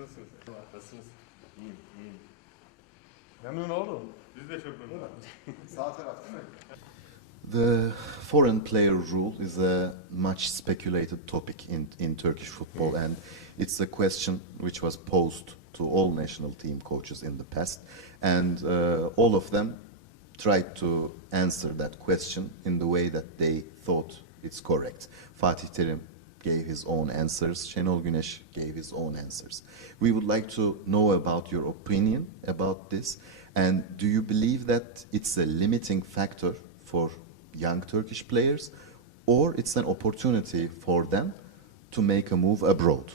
nasılsınız? Nasılsınız? İyiyim, iyiyim. Memnun oldum. Biz de çok memnunuz. Sağ taraf değil mi? The foreign player rule is a much speculated topic in Turkish football, and it's a question which was posed to all national team coaches in the past, and all of them tried to answer that question in the way that they thought it's correct. Fatih Terim gave his own answers, Şenol Güneş gave his own answers. We would like to know about your opinion about this, and do you believe that it's a limiting factor for young Turkish players, or it's an opportunity for them to make a move abroad?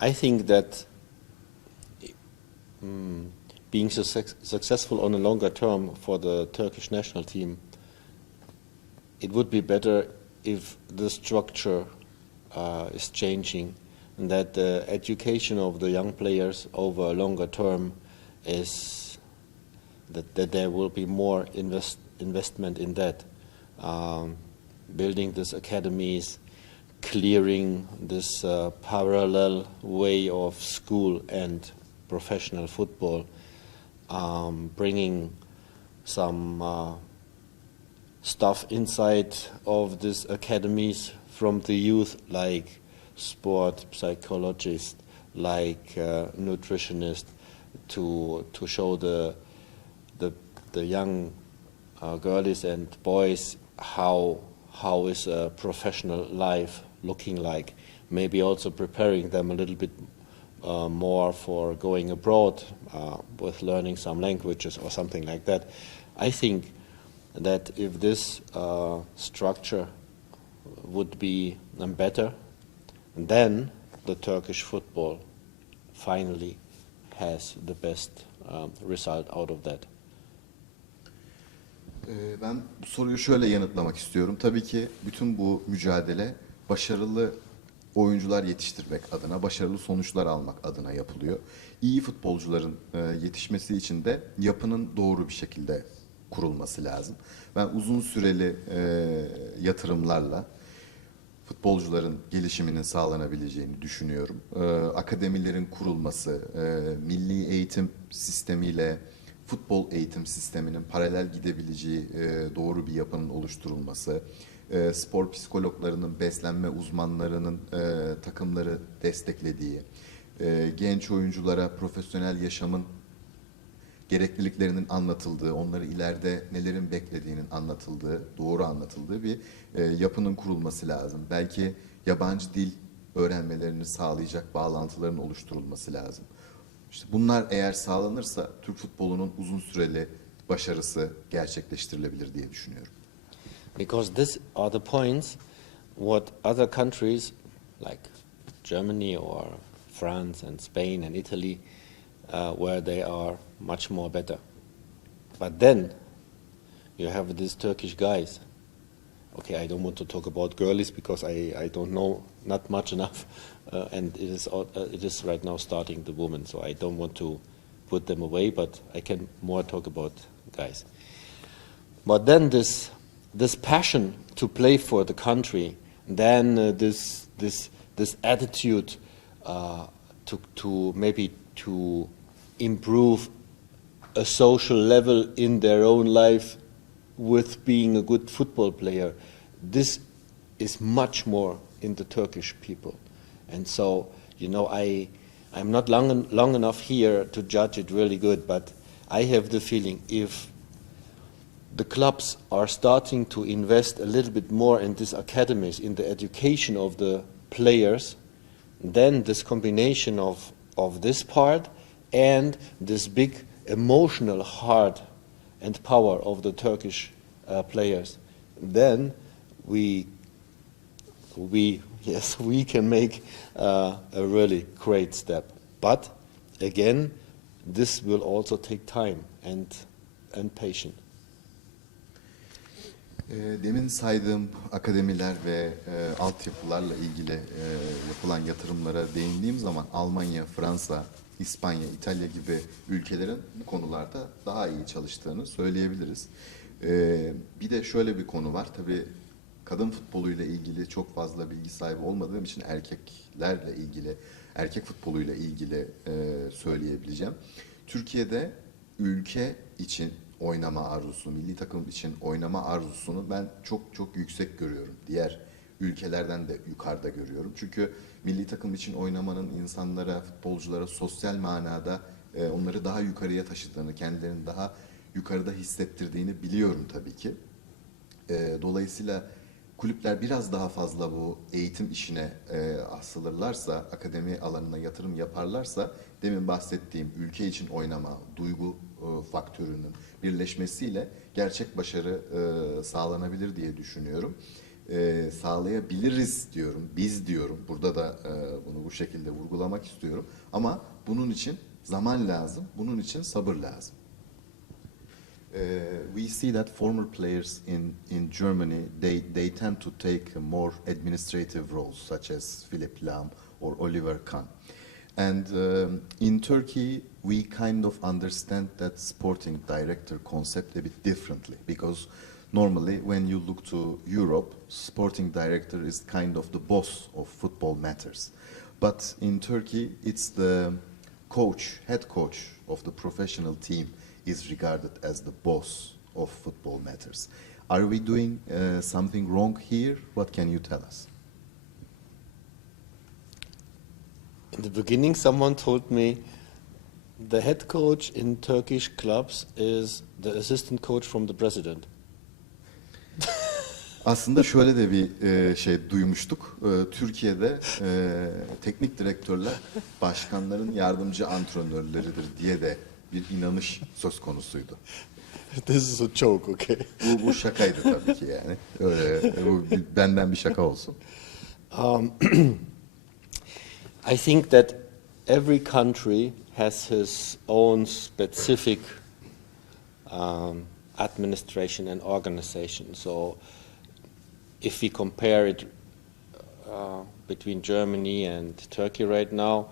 I think that being successful on a longer term for the Turkish national team, it would be better if the structure is changing, and that the education of the young players over a longer term is that there will be more investment in that, building these academies, clearing this parallel way of school and professional football, bringing some stuff inside of these academies from the youth, like sport psychologists, like nutritionists, to show the young girls and boys how is a professional life looking like. Maybe also preparing them a little bit more for going abroad with learning some languages or something like that. I think that if this structure would be better, then the Turkish football finally has the best result out of that. Ben bu soruyu şöyle yanıtlamak istiyorum. Tabii ki bütün bu mücadele başarılı oyuncular yetiştirmek adına, başarılı sonuçlar almak adına yapılıyor. İyi futbolcuların yetişmesi için de yapının doğru bir şekilde kurulması lazım. Ben uzun süreli yatırımlarla futbolcuların gelişiminin sağlanabileceğini düşünüyorum. Akademilerin kurulması, milli eğitim sistemiyle futbol eğitim sisteminin paralel gidebileceği doğru bir yapının oluşturulması, spor psikologlarının, beslenme uzmanlarının takımları desteklediği, genç oyunculara profesyonel yaşamın gerekliliklerinin anlatıldığı, onları ileride nelerin beklediğinin anlatıldığı, doğru anlatıldığı bir yapının kurulması lazım. Belki yabancı dil öğrenmelerini sağlayacak bağlantıların oluşturulması lazım. İşte bunlar eğer sağlanırsa Türk futbolunun uzun süreli başarısı gerçekleştirilebilir diye düşünüyorum. Because these are the points what other countries like Germany or France and Spain and Italy where they are much more better. But then you have these Turkish guys. Okay, I don't want to talk about girlies because I don't know not much enough, and it is right now starting the women, so I don't want to put them away, but I can more talk about guys. But then this passion to play for the country, then this attitude to maybe to improve a social level in their own life with being a good football player, this is much more in the Turkish people. And so, you know, I'm not long enough here to judge it really good, but I have the feeling if the clubs are starting to invest a little bit more in these academies, in the education of the players, then this combination of this part and this big emotional heart and power of the Turkish players, then we can make a really great step. But again, this will also take time and patience. Demin saydığım akademiler ve altyapılarla ilgili yapılan yatırımlara değindiğim zaman Almanya, Fransa, İspanya, İtalya gibi ülkelerin bu konularda daha iyi çalıştığını söyleyebiliriz. Bir de şöyle bir konu var. Tabii kadın futboluyla ilgili çok fazla bilgi sahibi olmadığım için erkeklerle ilgili, erkek futboluyla ilgili söyleyebileceğim. Türkiye'de ülke için oynama arzusu, milli takım için oynama arzusunu ben çok çok yüksek görüyorum. Diğer ülkelerden de yukarıda görüyorum. Çünkü milli takım için oynamanın insanlara, futbolculara sosyal manada onları daha yukarıya taşıdığını, kendilerini daha yukarıda hissettirdiğini biliyorum tabii ki. Dolayısıyla kulüpler biraz daha fazla bu eğitim işine asılırlarsa, akademi alanına yatırım yaparlarsa, demin bahsettiğim ülke için oynama, duygu faktörünün birleşmesiyle gerçek başarı sağlanabilir diye düşünüyorum. Sağlayabiliriz diyorum, biz diyorum. Burada da bunu bu şekilde vurgulamak istiyorum. Ama bunun için zaman lazım, bunun için sabır lazım. We see that former players in Germany they tend to take more administrative roles, such as Philipp Lahm or Oliver Kahn. And in Turkey, we kind of understand that sporting director concept a bit differently, because normally when you look to Europe, sporting director is kind of the boss of football matters. But in Turkey, it's the coach, head coach of the professional team is regarded as the boss of football matters. Are we doing something wrong here? What can you tell us? In the beginning, someone told me the head coach in Turkish clubs is the assistant coach from the president. Aslında şöyle de bir şey duymuştuk. Türkiye'de teknik direktörler başkanların yardımcı antrenörleridir diye de bir inanış söz konusuydu. This is a joke, okay? Bu şakaydı tabii ki yani. Öyle, bu benden bir şaka olsun. I think that every country has his own specific administration and organization. So if we compare it between Germany and Turkey right now,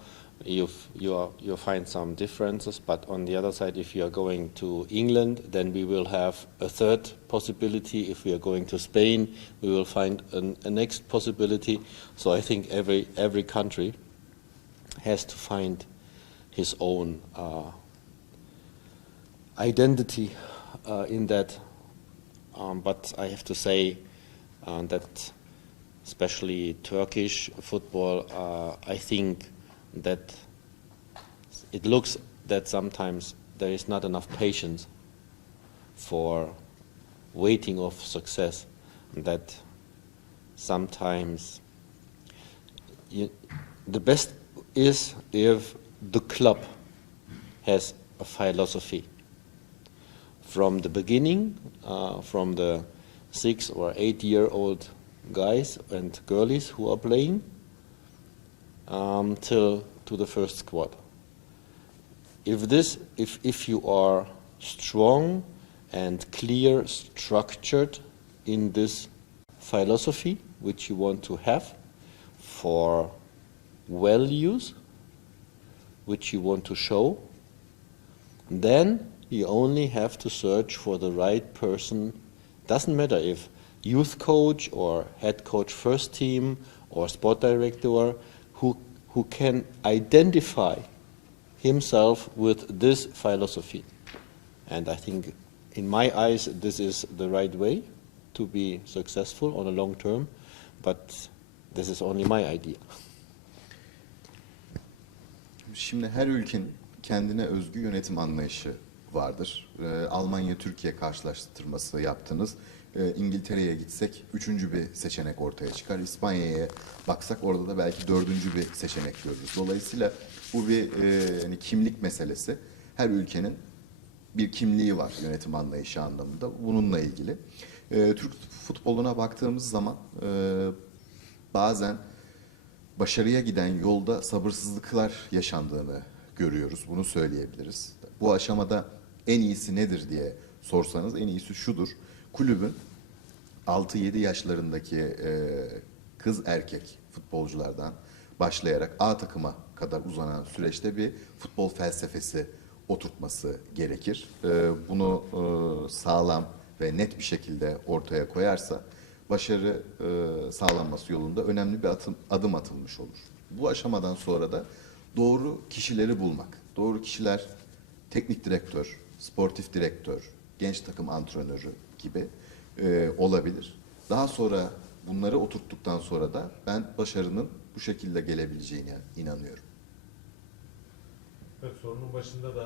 you'll find some differences. But on the other side, if you are going to England, then we will have a third possibility. If we are going to Spain, we will find a next possibility. So I think every country has to find his own identity in that. But I have to say that especially Turkish football, I think that it looks that sometimes there is not enough patience for waiting of success, that sometimes the best is if the club has a philosophy from the beginning, from the 6 or 8-year-old guys and girlies who are playing till to the first squad. If you are strong and clear, structured in this philosophy which you want to have for values which you want to show, then you only have to search for the right person. Doesn't matter if youth coach or head coach first team or sport director who can identify himself with this philosophy. And I think in my eyes this is the right way to be successful on a long term, but this is only my idea. Şimdi her ülkenin kendine özgü yönetim anlayışı vardır. Almanya-Türkiye karşılaştırması yaptınız. İngiltere'ye gitsek 3. bir seçenek ortaya çıkar. İspanya'ya baksak orada da belki 4. bir seçenek görürüz. Dolayısıyla bu bir hani kimlik meselesi. Her ülkenin bir kimliği var yönetim anlayışı anlamında. Bununla ilgili. Türk futboluna baktığımız zaman bazen başarıya giden yolda sabırsızlıklar yaşandığını görüyoruz. Bunu söyleyebiliriz. Bu aşamada en iyisi nedir diye sorsanız en iyisi şudur. Kulübün 6-7 yaşlarındaki kız erkek futbolculardan başlayarak A takıma kadar uzanan süreçte bir futbol felsefesi oturtması gerekir. Bunu sağlam ve net bir şekilde ortaya koyarsa başarı sağlanması yolunda önemli bir adım atılmış olur. Bu aşamadan sonra da doğru kişileri bulmak. Doğru kişiler teknik direktör, sportif direktör, genç takım antrenörü gibi olabilir. Daha sonra bunları oturttuktan sonra da ben başarının bu şekilde gelebileceğine inanıyorum. Evet, sorunun başında da